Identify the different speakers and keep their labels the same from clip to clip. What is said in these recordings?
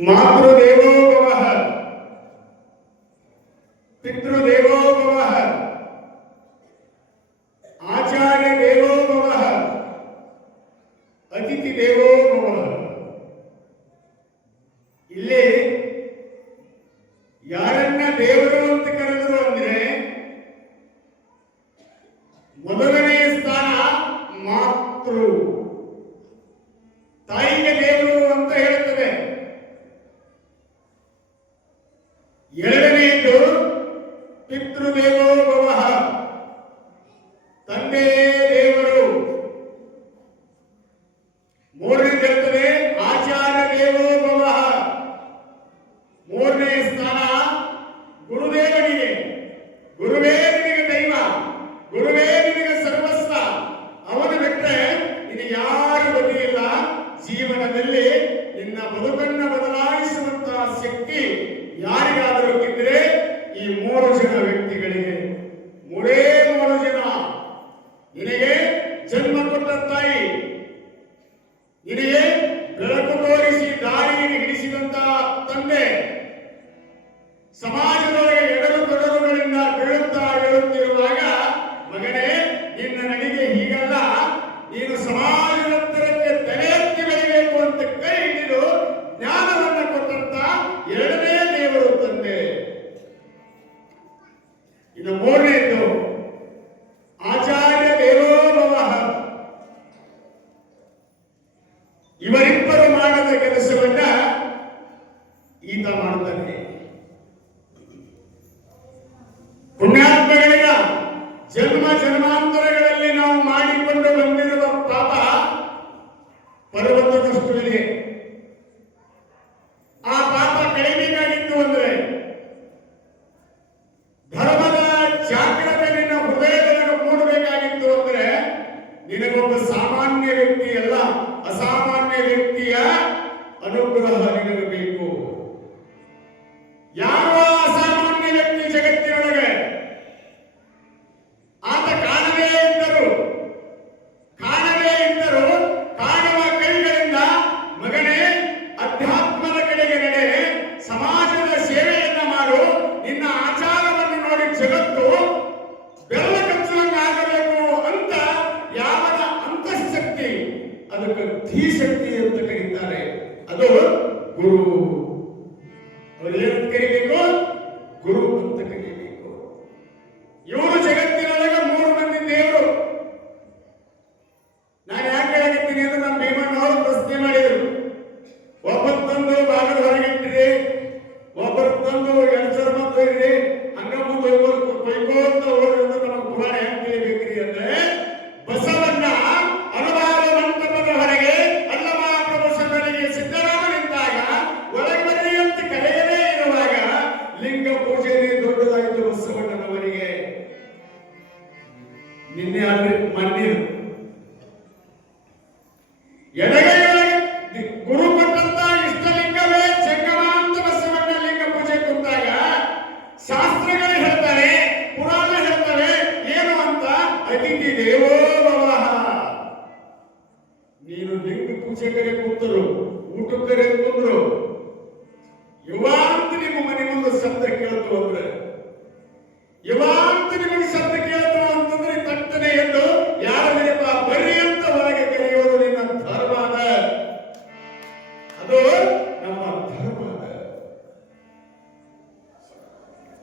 Speaker 1: మాతృదేవో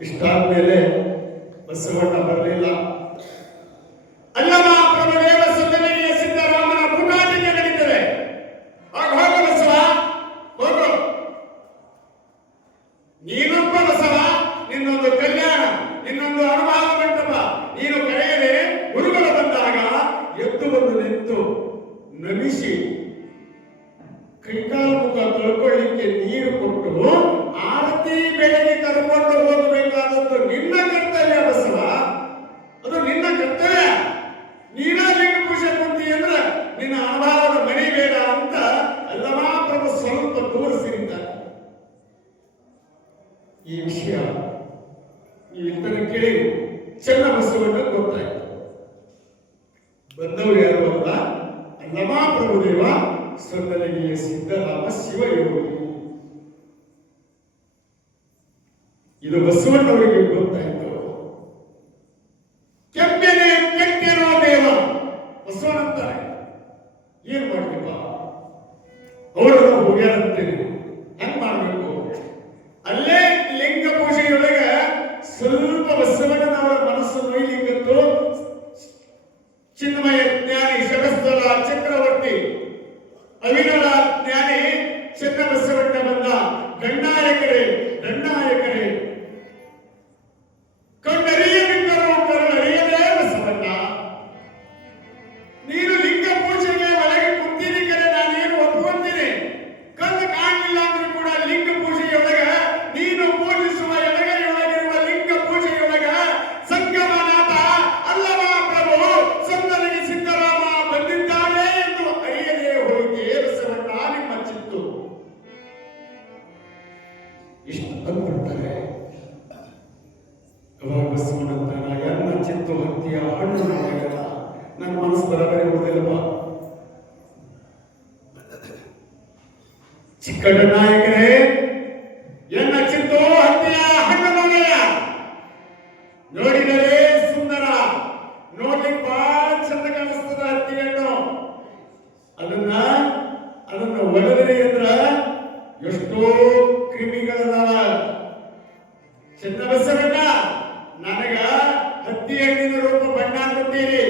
Speaker 1: ಇಷ್ಟಾದ ಮೇಲೆ ಬಸವಣ್ಣ ಬರಲಿಲ್ಲ. ಮನಸ್ಸುವನ್ನು ಗೊತ್ತಾಯಿತು ಬಂದವರು ಯಾರು ಅಂತ ನಮ್ಮ ಪ್ರಭುದೇವ ಸೊನ್ನಲೆಗೆ ಸಿದ್ಧರಾಮ ಶಿವ ಯೋಗಿ ಎಷ್ಟೋ ಕ್ರಿಮಿಗಳದಾವ. ಚಂದ್ರ ಬಸವಣ್ಣ ನನಗ ಹತ್ತಿ ಹಣ್ಣಿನ ರೂಪ ಬಣ್ಣ ಕೊಟ್ಟಿರಿ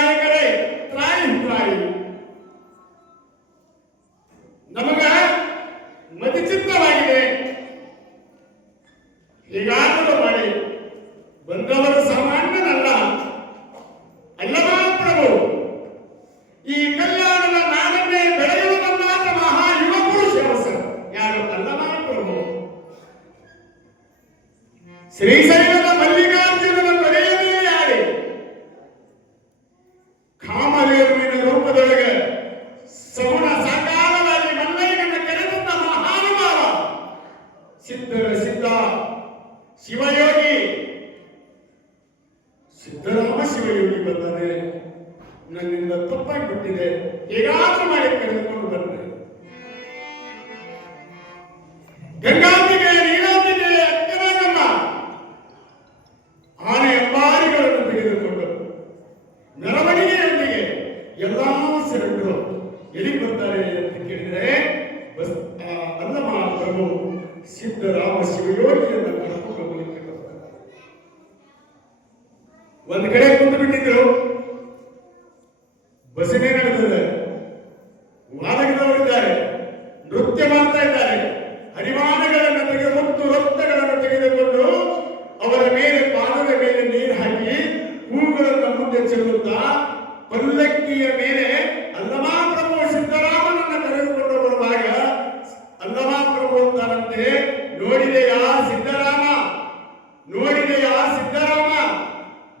Speaker 1: कार्य करे त्राई त्राई ಗಂಗಾ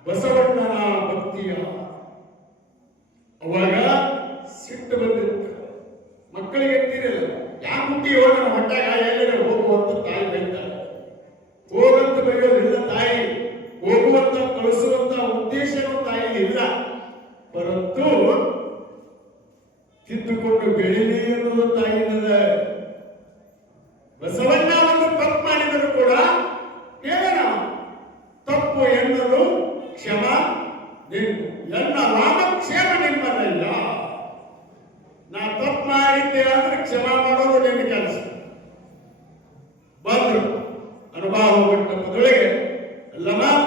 Speaker 1: ಬಸವಣ್ಣನ ಭಕ್ತಿಯ ಅವಾಗ ಸಿಟ್ಟು ಬಂದಿತ್ತು. ಮಕ್ಕಳಿಗೆ ಎತ್ತಿರಲ್ಲ ಯಾಕೆ ಹುಟ್ಟಿ ಹೋಗ ನಮ್ಮ ಹೊಟ್ಟಾಗ ಹೋಗು ಅಂತ ತಾಯಿ ಬೈತಾರೆ ಹೋಗಂತ ಬೈಯೋದಿಲ್ಲ ತಾಯಿ ಹೋಗುವಂತ ಕಳಿಸುವಂತ ಉದ್ದೇಶನೂ ತಾಯಿ ಇಲ್ಲ. ಪರಂತು ತಿದ್ದುಕೊಂಡು ಬೆಳಿಲಿ ಅನ್ನೋದು ತಾಯಿನದ لما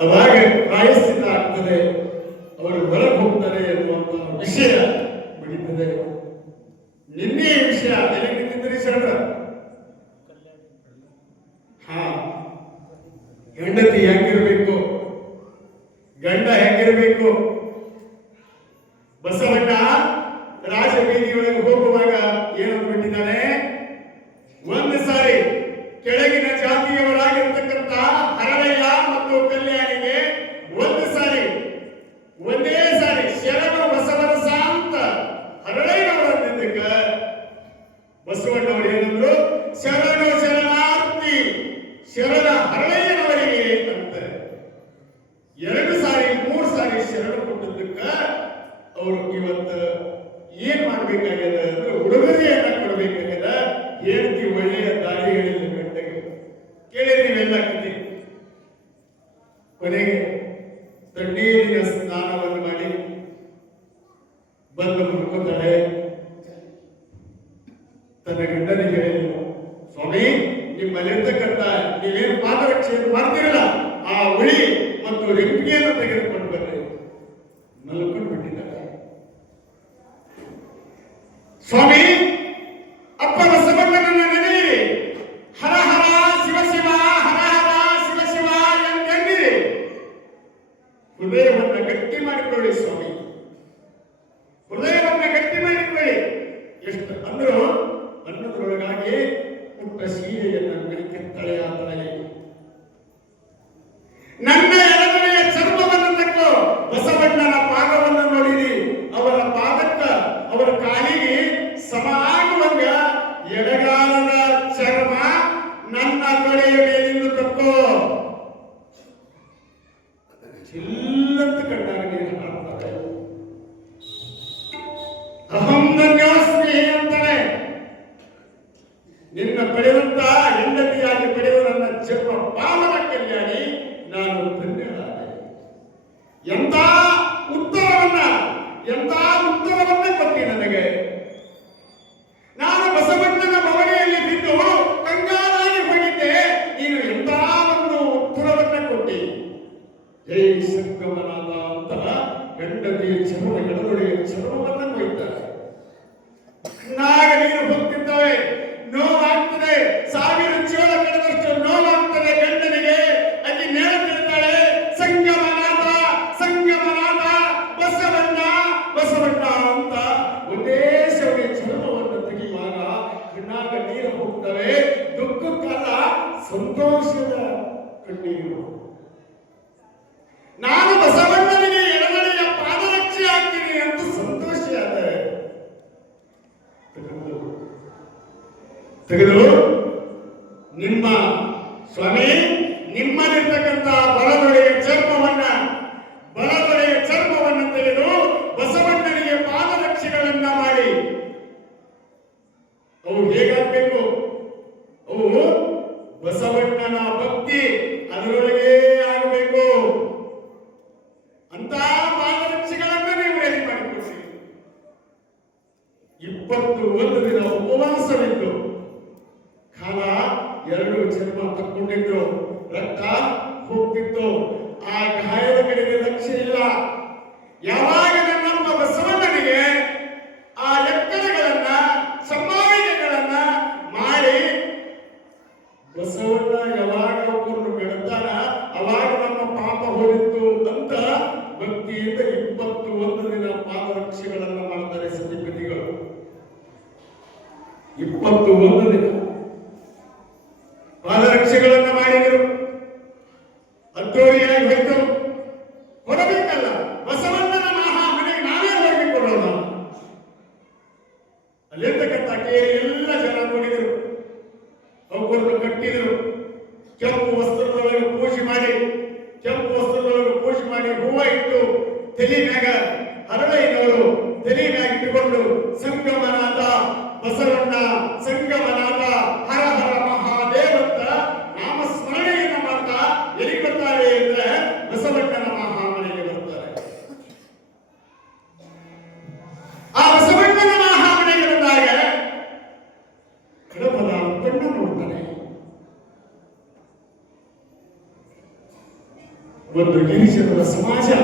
Speaker 1: ಅವಾಗ ಪ್ರಾಯಶ್ಚಿತ ಆಗ್ತದೆ ಅವರು ಹೊರಗೆ ಹೋಗ್ತಾರೆ ಎನ್ನುವಂತಹ ವಿಷಯ ಬೆಳೀತದೆ. ನಿನ್ನೆ ವಿಷಯ ಬೆಳಗ್ಗೆ ನಿಂದಿರಿಸೋಣ que hay. ছিল ನಿಮ್ಮಲ್ಲಿರ್ತಕ್ಕಂಥ గౌరవ Добрый вечер, Мася.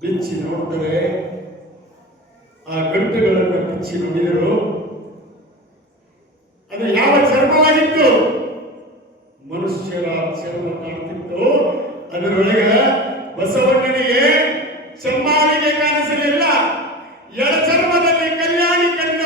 Speaker 1: ಬಿಚ್ಚಿ ನೋಡಿದರೆ ಆ ಗಂಟುಗಳನ್ನು ಬಿಚ್ಚಿ ನೋಡಿದರು. ಅದು ಯಾವ ಚರ್ಮವಾಗಿತ್ತು? ಮನುಷ್ಯರ ಚರ್ಮ ಕಾಣುತ್ತಿತ್ತು ಅದರೊಳಗೆ ಬಸವಣ್ಣನಿಗೆ ಚಮ್ಮಾರಿಗೆ ಕಾಣಿಸಲಿಲ್ಲ. ಎಡ ಚರ್ಮದಲ್ಲಿ ಕಲ್ಯಾಣಿ ಕಲ್ಯಾಣ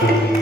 Speaker 1: Thank you.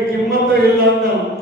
Speaker 1: ಕಿಮ್ಮತ್ತ ಇಲ್ಲ ಅಂತ.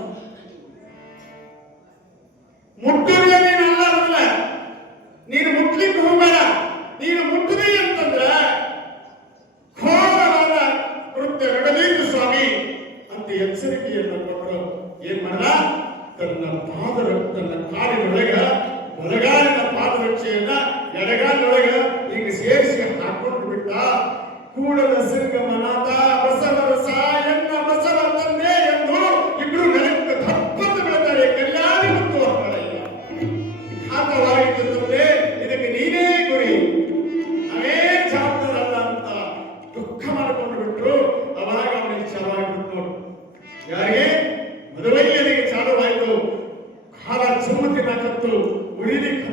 Speaker 1: ಉಳಿಬೇಕಾಗತ್ತು ಉಳಿಲಿಕ್ಕೆ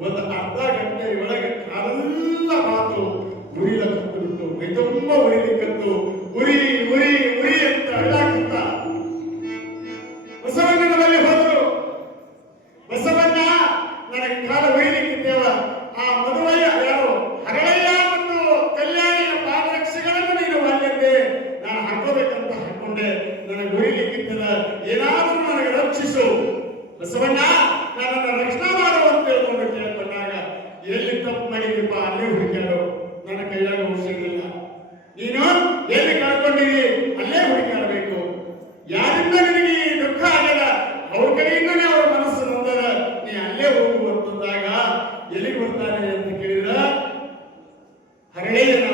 Speaker 1: ಒಂದು ಅರ್ಧ ಗಂಟೆಯೊಳಗೆ ಕಾಲೆಲ್ಲ ಮಾತು ಉರಿಲಕ್ಕತ್ತು ತುಂಬ ಉರಿಲಿಕ್ಕತ್ತು ಉರಿ ಉರಿ ಉರಿ ಎಲ್ಲಿಗೆ ಬರ್ತಾನೆ ಅಂತ ಕೇಳಿದ್ರ? ಹರಳೇನ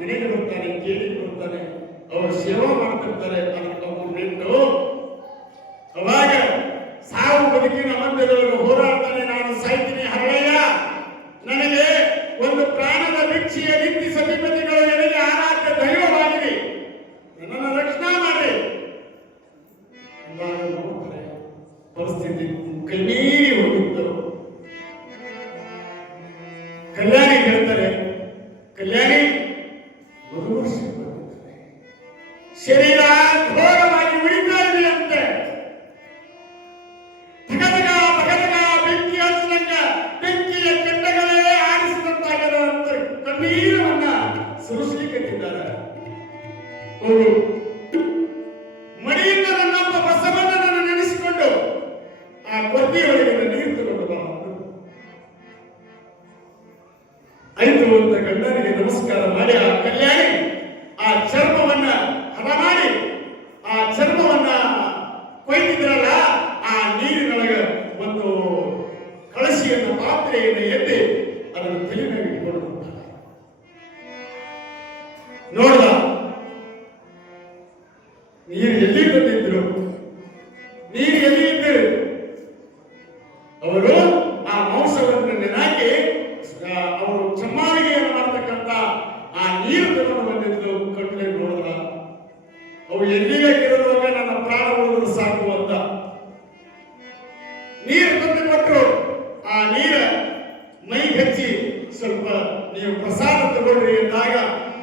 Speaker 1: ಮನೆಗೆ ಬರ್ತಾನೆ ಕೇಳಿ ಬರ್ತಾನೆ. ಅವರು ಸೇವಾ ಮಾಡ್ತಿರ್ತಾರೆ ಅವು ಎಲ್ಲಿಗೆ ಕಿರುವಾಗ ನನ್ನ ಪ್ರಾಣ ಉಳಿದ್ರು ಸಾಕು ಅಂತ. ನೀರು ತಂದು ಕೊಟ್ಟರು ಆ ನೀರ ಮೈ ಹಚ್ಚಿ ಸ್ವಲ್ಪ ನೀವು ಪ್ರಸಾದ ತಗೊಳ್ರಿ ಎಂದಾಗ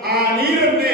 Speaker 1: ಆ ನೀರನ್ನೇ